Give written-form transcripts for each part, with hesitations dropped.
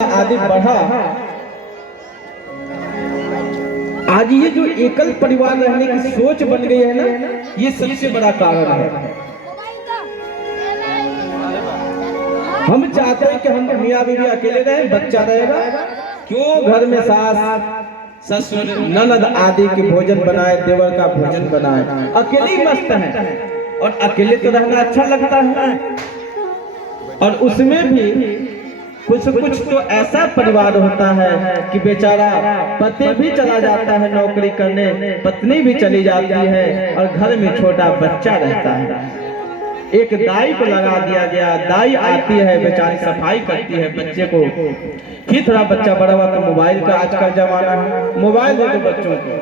आगे बढ़ा। आज ये जो एकल परिवार रहने की सोच बन गई है ना, ये सबसे बड़ा कारण है। हम चाहते हैं कि हम मियाँ बीवी अकेले रहें, बच्चा रहेगा, क्यों घर में सास ससुर ननद आदि के भोजन बनाए, देवर का भोजन बनाए। अकेले ही मस्त है और अकेले तो रहना अच्छा लगता है। और उसमें भी कुछ कुछ तो ऐसा परिवार होता है कि बेचारा पति भी चला जाता है नौकरी करने, पत्नी भी चली जाती है और घर में छोटा बच्चा रहता है। एक दाई को लगा दिया गया, दाई आती है, बेचारी सफाई करती है बच्चे को। फिर थोड़ा बच्चा बड़ा हुआ तो मोबाइल का आजकल जमाना है, मोबाइल दे दो बच्चों को।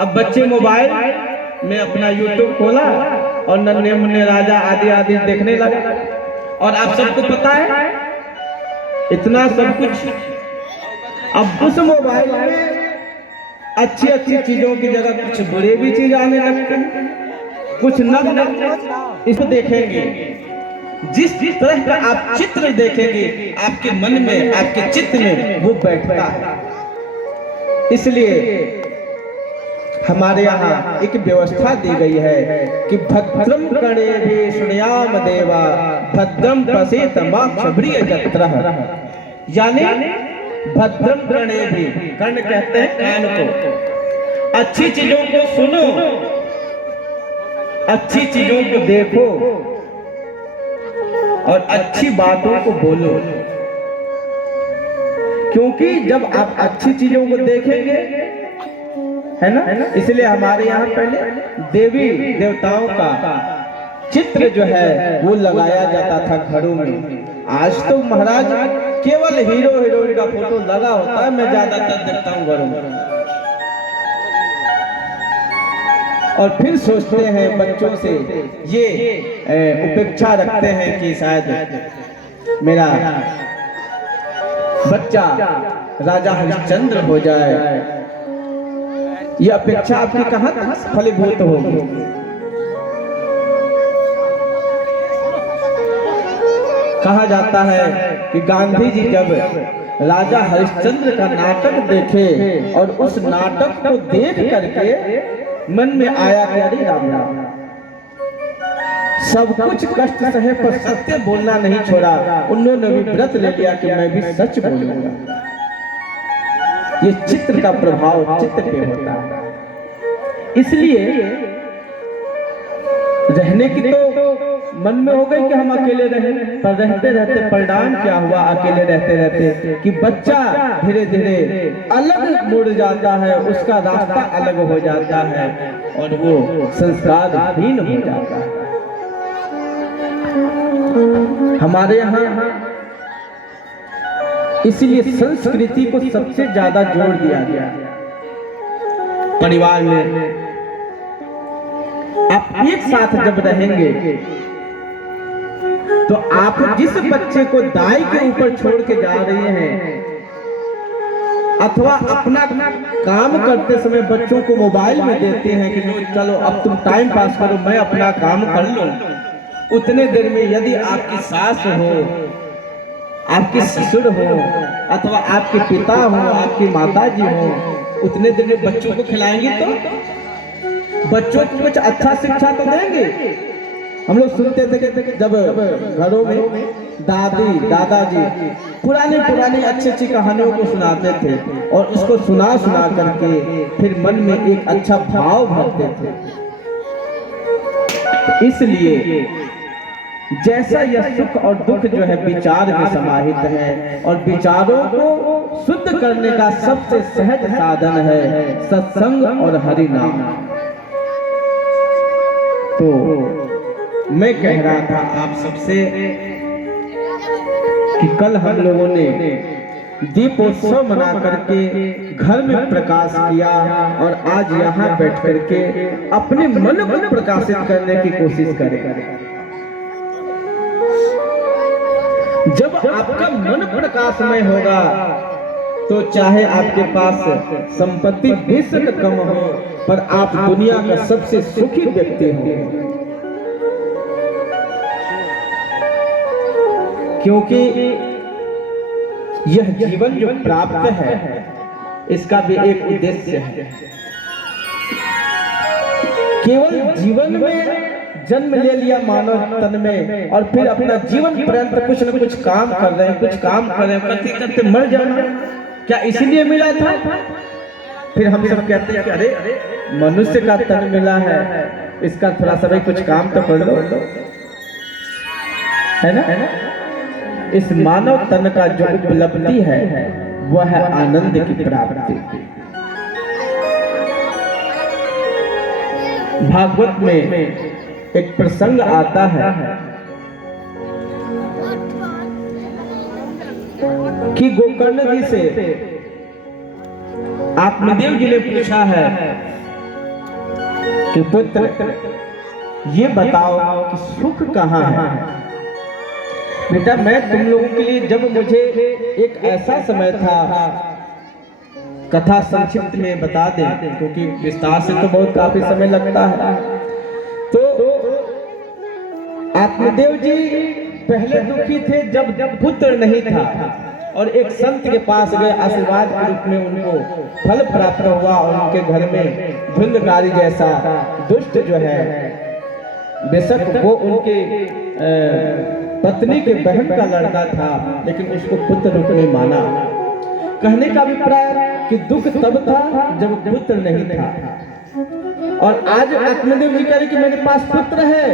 अब बच्चे मोबाइल में अपना यूट्यूब खोला और नन्हे मुन्ने राजा आदि आदि देखने लगा। और आप सबको पता है इतना सब कुछ। अब उस मोबाइल में अच्छी अच्छी चीजों की जगह कुछ बुरे भी चीज आने लगते हैं, कुछ नग इसको देखेंगे। जिस तरह का आप चित्र देखेंगे आपके मन में, आपके चित्त में वो बैठता है। इसलिए हमारे यहाँ एक व्यवस्था दी गई है कि भद्रम कर्णे शृणुयाम देवा भद्रम पश्येत माक्षभिर्य जत्रः। यानी भद्रम कर्णे भी, कर्ण कहते हैं कान को, अच्छी चीजों को सुनो, अच्छी चीजों को देखो और अच्छी बातों को बोलो। क्योंकि जब आप अच्छी चीजों को देखेंगे, है ना, इसलिए हमारे यहाँ पहले देवी देवताओं का चित्र जो है वो लगाया जाता था घरों में। आज तो महाराज केवल हीरो हीरोइन का फोटो लगा होता है, मैं ज्यादातर देखता हूँ घरों में। और फिर सोचते हैं बच्चों से ये उपेक्षा रखते हैं कि शायद मेरा बच्चा राजा हरिश्चंद्र हो जाए। ये अपेक्षा आपकी कहां तक फलीभूत होगी। कहा जाता है कि गांधी जी जब राजा हरिश्चंद्र का नाटक देखे और उस नाटक को देख करके मन में आया कि अरे राम राम, सब कुछ कष्ट सहे पर सत्य बोलना नहीं छोड़ा। उन्होंने भी व्रत ले लिया कि मैं भी सच बोलूंगा। ये चित्र का प्रभाव चित्त पे होता है। इसलिए रहने की तो मन में हो गई कि हम अकेले रहें, पर रहते रहते परिणाम क्या हुआ अकेले रहते रहते कि बच्चा धीरे धीरे अलग मुड़ जाता है, उसका रास्ता अलग हो जाता है और वो संस्कारहीन हो जाता है। हमारे यहाँ इसलिए संस्कृति को सबसे ज्यादा जोड़ दिया गया परिवार में। आप एक साथ जब रहेंगे तो आप जिस बच्चे को दाई के ऊपर छोड़ के जा रहे हैं अथवा अपना काम करते समय बच्चों को मोबाइल में देते हैं कि लो चलो अब तुम टाइम पास करो, मैं अपना काम कर लूं, उतने देर में यदि आपकी सास हो, आपके ससुर हो अथवा आपके पिता हो, आपकी माता जी हो, उतने देर में बच्चों को खिलाएंगे तो बच्चों को कुछ अच्छा शिक्षा तो देंगे। हम लोग सुनते थे कि जब घरों में दादी दादाजी पुरानी पुरानी अच्छी अच्छी कहानियों को सुनाते थे और उसको सुना सुना करके फिर मन में एक अच्छा भाव भरते थे। इसलिए जैसा यह सुख और दुख जो है विचार में समाहित है और विचारों को शुद्ध करने का सबसे सहज साधन है सत्संग और हरि नाम। तो मैं कह रहा था आप सबसे कि कल हम लोगों ने दीपोत्सव मना करके घर में प्रकाश किया और आज यहाँ बैठ करके अपने मन को प्रकाशित करने की कोशिश करें। जब आपका मन प्रकाशमय होगा तो चाहे आपके पास संपत्ति बेशक कम हो पर आप दुनिया का सबसे सुखी व्यक्ति हो। क्योंकि यह जीवन जो प्राप्त है इसका भी एक उद्देश्य है। केवल जीवन में जन्म ले लिया मानव तन में और फिर अपना जीवन पर्यंत कुछ न कुछ काम कर रहे हैं, कुछ काम कर रहे हैं, करते करते मर जाना क्या इसलिए मिला था? फिर हम सब कहते हैं कि अरे मनुष्य का तन मिला है, इसका थोड़ा सा भाई कुछ काम तो कर लो, है ना? इस मानव तन का जो उपलब्धि है वह है आनंद की प्राप्ति। भागवत में एक प्रसंग आता है कि गोकर्ण जी से आत्मदेव जी ने पूछा है कि पुत्र ये बताओ कि सुख कहाँ है? बेटा मैं तुम लोगों के लिए, जब मुझे एक ऐसा समय था, कथा संक्षिप्त में बता दें क्योंकि विस्तार से तो बहुत काफी समय लगता है। तो आत्मदेव जी पहले दुखी थे जब पुत्र नहीं था और एक संत के पास गए, आशीर्वाद के रूप में उनको फल प्राप्त हुआ और उनके घर में धुंधकारी जैसा दुष्ट जो है, बेशक वो उनके पत्नी के बहन का लड़का था लेकिन उसको पुत्र रूप में माना। कहने का अभिप्राय कि दुख तब था जब पुत्र नहीं था, और आज आत्मदेव जी कह रहे कि मेरे पास पुत्र है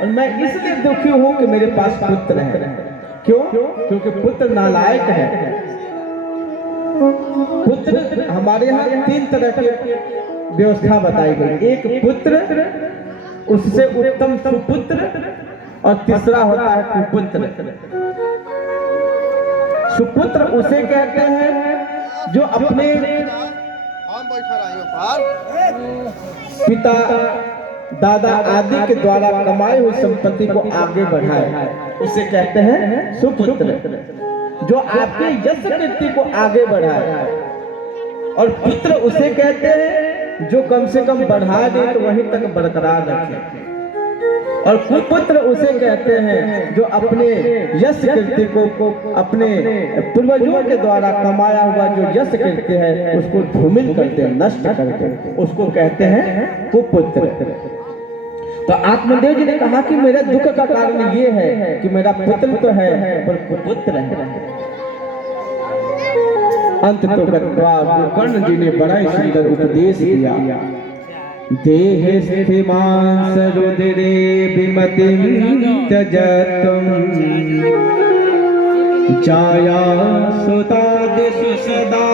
और मैं इसलिए दुखी हूं कि मेरे पास पुत्र है। क्यों? क्योंकि पुत्र नालायक है। पुत्र हमारे यहाँ 3 तरह की व्यवस्था बताई गई। एक पुत्र, उससे उत्तम सुपुत्र, और तीसरा होता है कुपुत्र। सुपुत्र उसे कहते हैं जो अपने पिता दादा आदि के द्वारा कमाई हुई संपत्ति को आगे बढ़ाए, उसे कहते हैं सुपुत्र, जो आपके यश कीर्ति को आगे बढ़ाए। और पुत्र उसे कहते हैं जो कम से कम बढ़ा दे तो वहीं तक बरकरार रखे। और कुपुत्र उसे कहते हैं जो अपने यश कीर्ति को, अपने पूर्वजों के द्वारा कमाया हुआ जो यश कीर्ति है उसको धूमिल करते, नष्ट करते, उसको कहते हैं कुपुत्र। तो आत्मदेव जी ने कहा कि मेरे दुख का कारण ये है कि मेरा पुत्र तो है पर कुपुत्र है। अंत तो गोकर्ण जी ने बड़ा ही सुंदर उपदेश दिया। देह स्थिमांस रुधिरे विमतिं त्यजतुं जाया सुतादिषु सदा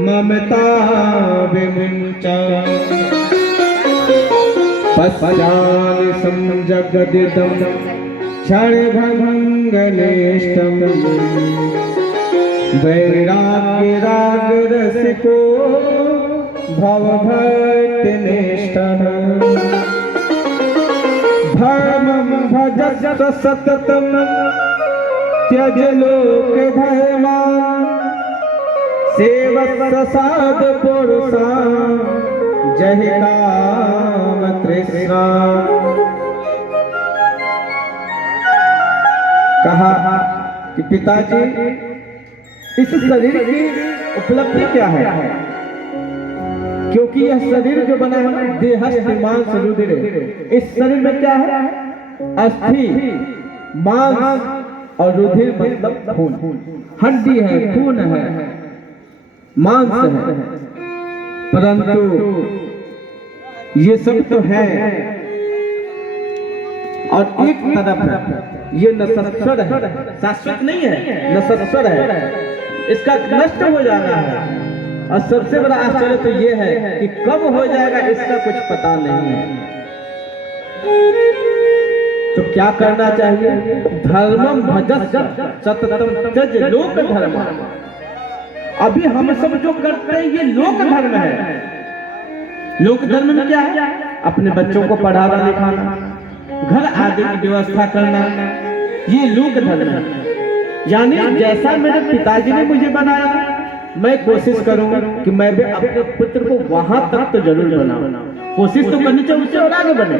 ममता विमुञ्च पश्यामि संजगदिदं क्षणभङ्गनिष्ठं वैराग्य राग रसिको भवभक्तिनिष्ठः धर्मं भजत सततं त्यज लोक धर्मान् सेवत साध पुरुषान् जहि काम तृष्णा। कहा कि पिताजी इस शरीर की उपलब्धि क्या है? क्योंकि यह शरीर जो बना है देहस्थि मांस रुधिर, इस शरीर में क्या है? अस्थि, मांस और रुधिर मतलब खून, हड्डी है, खून है, मांस है, परंतु ये सब तो है और एक तरफ ये नश्वर है, शाश्वत नहीं है, नश्वर है, इसका नष्ट हो जाना है। और सबसे बड़ा आश्चर्य तो ये है कि कब हो जाएगा इसका कुछ पता नहीं है। तो क्या करना चाहिए? धर्मम भजत सततम त्यज लोक धर्म। अभी हम सब जो करते हैं ये लोक धर्म है। लोक धर्म में क्या है? अपने बच्चों को पढ़ाना लिखाना, घर आदि की व्यवस्था करना, ये लोक धर्म है। यानी जैसा मेरे पिताजी ने मुझे बनाया मैं कोशिश करूंगा कि मैं भी अपने पुत्र को वहां तक तो जरूर बनाऊं। कोशिश तो करनी चाहिए उससे और आगे बढ़े,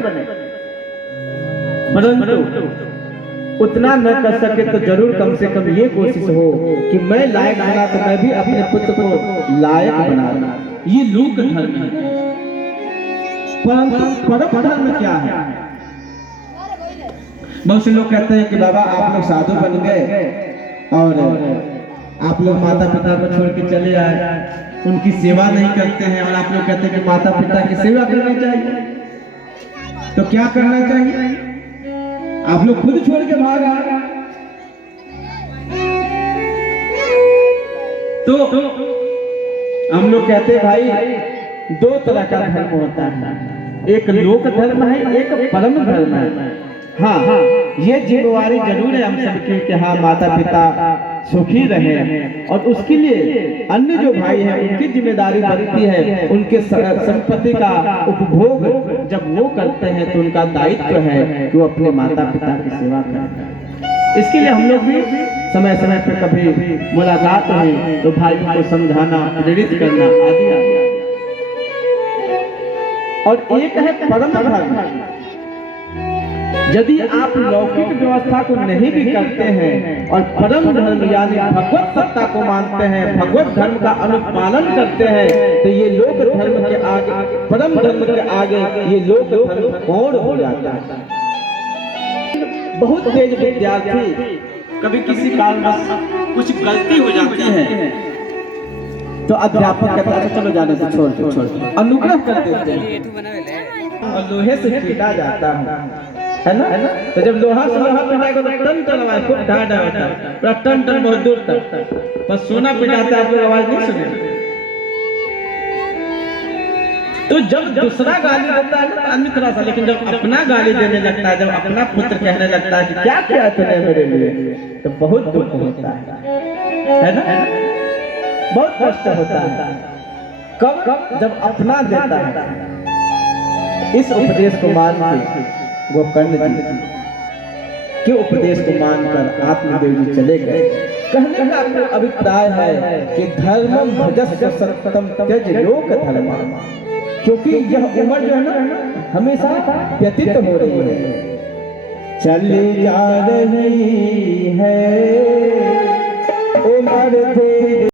परंतु उतना न कर सके तो जरूर कम से कम ये कोशिश हो कि मैं लायक बना तो मैं भी अपने पुत्र को लायक बना। ये लोक धर्म है। परंतु परम धर्म क्या है? बहुत से लोग कहते हैं कि बाबा आप लोग साधु बन गए और आप लोग माता पिता को छोड़ के चले आए, उनकी सेवा नहीं करते हैं, और आप लोग कहते हैं कि माता पिता की सेवा करनी चाहिए। तो क्या करना चाहिए? आप लोग खुद छोड़ के भाग आए। तो हम लोग कहते हैं भाई दो तरह का धर्म होता है, एक लोक धर्म है, एक परम धर्म है। हाँ, ये जिम्मेवारी जरूर है हम सबकी कि हाँ माता पिता सुखी रहे, और उसके लिए अन्य जो भाई हैं उनकी जिम्मेदारी बनती है, उनके संपत्ति का उपभोग जब वो करते हैं तो उनका दायित्व है कि वो अपने माता पिता की सेवा करें। इसके लिए हम लोग भी समय समय पर कभी मुलाकात हुई तो भाई को समझाना, प्रेरित करना आदि आदि। और एक है परम धर्म। यदि आप लौकिक व्यवस्था को नहीं भी करते हैं और परम धर्म यानी भगवत सत्ता को मानते हैं, भगवत धर्म का अनुपालन करते हैं, तो ये लोक धर्म के आगे, परम धर्म के आगे ये लोक धर्म गौण हो जाता है। बहुत तेज विद्यार्थी कभी किसी कारणवश कुछ गलती हो जाती है तो अध्यापक कहता है चलो जाने से छोड़ अनुग्रह कर देते हैं और लोहे से पीटा जाता है ना। तो जब लोहा से लोहा पिटाएगा तो टन टन आवाज, खूब ढाढ़ होता है, पूरा टन टन बहुत दूर तक। पर सोना पिटाते आप लोग आवाज नहीं सुने। तो जब दूसरा गाली देता है तो आदमी थोड़ा सा, लेकिन जब अपना गाली देने लगता है, जब अपना पुत्र कहने लगता है कि क्या किया तूने मेरे लिए, तो बहुत दुख होता है ना, बहुत कष्ट होता है। कब? जब अपना देता है। इस उपदेश को मान के गोकर्ण जी के उपदेश को मानकर आत्मदेव जी चले गए। कहने का अभिप्राय है कि धर्मम भजस्व सत्यम त्यज लोक धर्म, क्योंकि यह उम्र जो है ना हमेशा व्यतीत हो रही है, चली जा रही है उम्र।